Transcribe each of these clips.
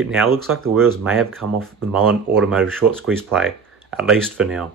It now looks like the wheels may have come off the MULEN Automotive short squeeze play, at least for now.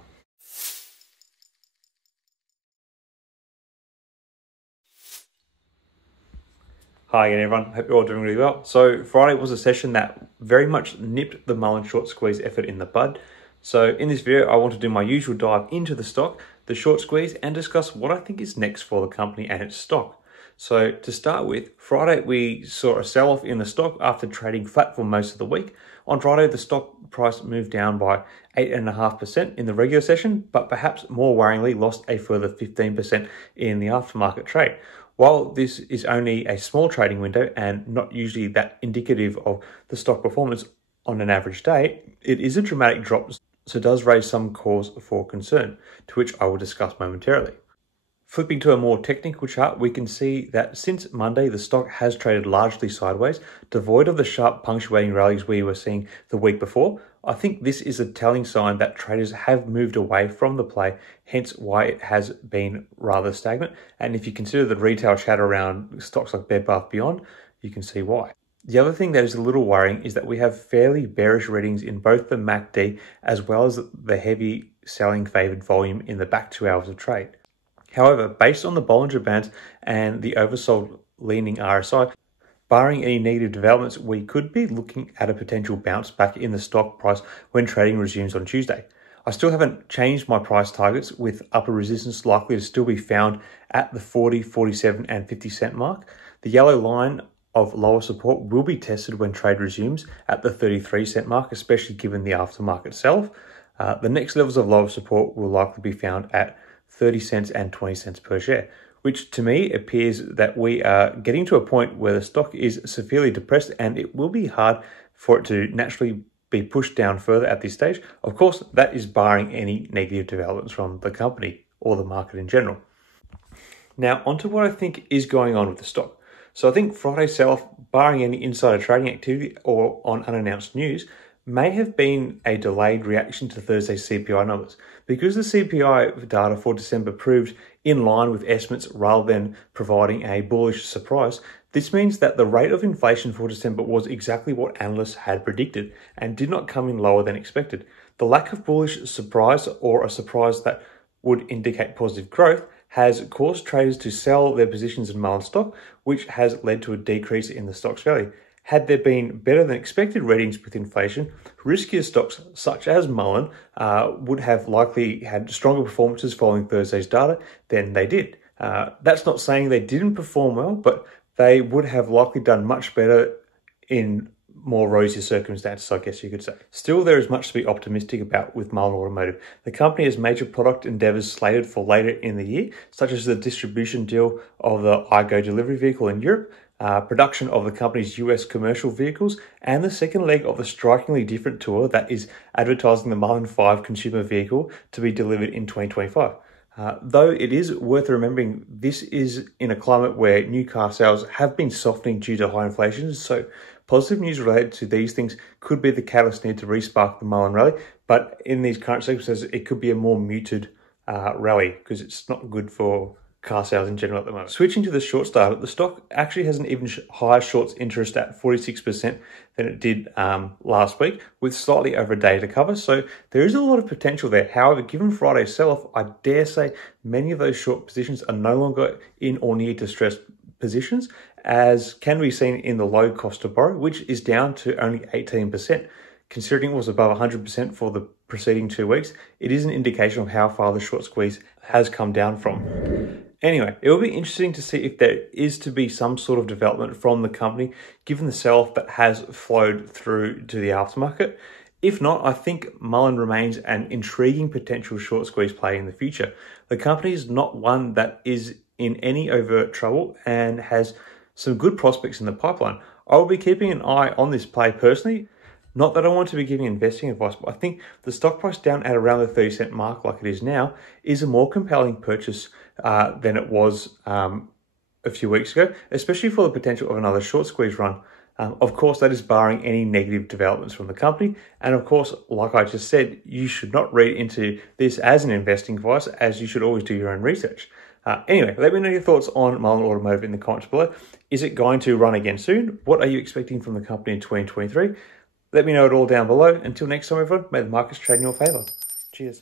Hi again everyone, hope you're all doing really well. So Friday was a session that very much nipped the MULEN short squeeze effort in the bud. So in this video, I want to do my usual dive into the stock, the short squeeze, and discuss what I think is next for the company and its stock. So to start with, Friday we saw a sell-off in the stock after trading flat for most of the week. On Friday, the stock price moved down by 8.5% in the regular session, but perhaps more worryingly lost a further 15% in the aftermarket trade. While this is only a small trading window and not usually that indicative of the stock performance on an average day, it is a dramatic drop, so does raise some cause for concern, to which I will discuss momentarily. Flipping to a more technical chart, we can see that since Monday, the stock has traded largely sideways, devoid of the sharp punctuating rallies we were seeing the week before. I think this is a telling sign that traders have moved away from the play, hence why it has been rather stagnant. And if you consider the retail chatter around stocks like Bed Bath Beyond, you can see why. The other thing that is a little worrying is that we have fairly bearish readings in both the MACD as well as the heavy selling favoured volume in the back 2 hours of trade. However, based on the Bollinger Bands and the oversold leaning RSI, barring any negative developments, we could be looking at a potential bounce back in the stock price when trading resumes on Tuesday. I still haven't changed my price targets, with upper resistance likely to still be found at the 40, 47 and 50 cent mark. The yellow line of lower support will be tested when trade resumes at the 33 cent mark, especially given the aftermarket sell-off. The next levels of lower support will likely be found at 30 cents and 20 cents per share, which to me appears that we are getting to a point where the stock is severely depressed and it will be hard for it to naturally be pushed down further at this stage. Of course, that is barring any negative developments from the company or the market in general. Now, onto what I think is going on with the stock. So I think Friday's sell-off, barring any insider trading activity or on unannounced news, may have been a delayed reaction to Thursday's CPI numbers. Because the CPI data for December proved in line with estimates rather than providing a bullish surprise, this means that the rate of inflation for December was exactly what analysts had predicted and did not come in lower than expected. The lack of bullish surprise, or a surprise that would indicate positive growth, has caused traders to sell their positions in MULEN stock, which has led to a decrease in the stock's value. Had there been better than expected readings with inflation, riskier stocks such as MULEN would have likely had stronger performances following Thursday's data than they did. That's not saying they didn't perform well, but they would have likely done much better in more rosy circumstances, I guess you could say. Still, there is much to be optimistic about with MULEN Automotive. The company has major product endeavours slated for later in the year, such as the distribution deal of the iGo delivery vehicle in Europe, production of the company's US commercial vehicles, and the second leg of the strikingly different tour that is advertising the MULEN 5 consumer vehicle to be delivered in 2025. Though it is worth remembering, this is in a climate where new car sales have been softening due to high inflation, so positive news related to these things could be the catalyst needed to re-spark the MULEN rally, but in these current circumstances, it could be a more muted rally because it's not good for car sales in general at the moment. Switching to the short data, the stock actually has an even higher shorts interest at 46% than it did last week, with slightly over a day to cover. So there is a lot of potential there. However, given Friday's sell-off, I dare say many of those short positions are no longer in or near distressed positions, as can be seen in the low cost to borrow, which is down to only 18%. Considering it was above 100% for the preceding 2 weeks, it is an indication of how far the short squeeze has come down from. Anyway, it will be interesting to see if there is to be some sort of development from the company, given the sell-off that has flowed through to the aftermarket. If not, I think MULEN remains an intriguing potential short squeeze play in the future. The company is not one that is in any overt trouble and has some good prospects in the pipeline. I will be keeping an eye on this play personally. Not that I want to be giving investing advice, but I think the stock price down at around the 30 cent mark like it is now is a more compelling purchase than it was a few weeks ago, especially for the potential of another short squeeze run. Of course, that is barring any negative developments from the company. And of course, like I just said, you should not read into this as an investing advice, as you should always do your own research. Anyway, let me know your thoughts on MULEN Automotive in the comments below. Is it going to run again soon? What are you expecting from the company in 2023? Let me know it all down below. Until next time, everyone, may the markets trade in your favor. Cheers.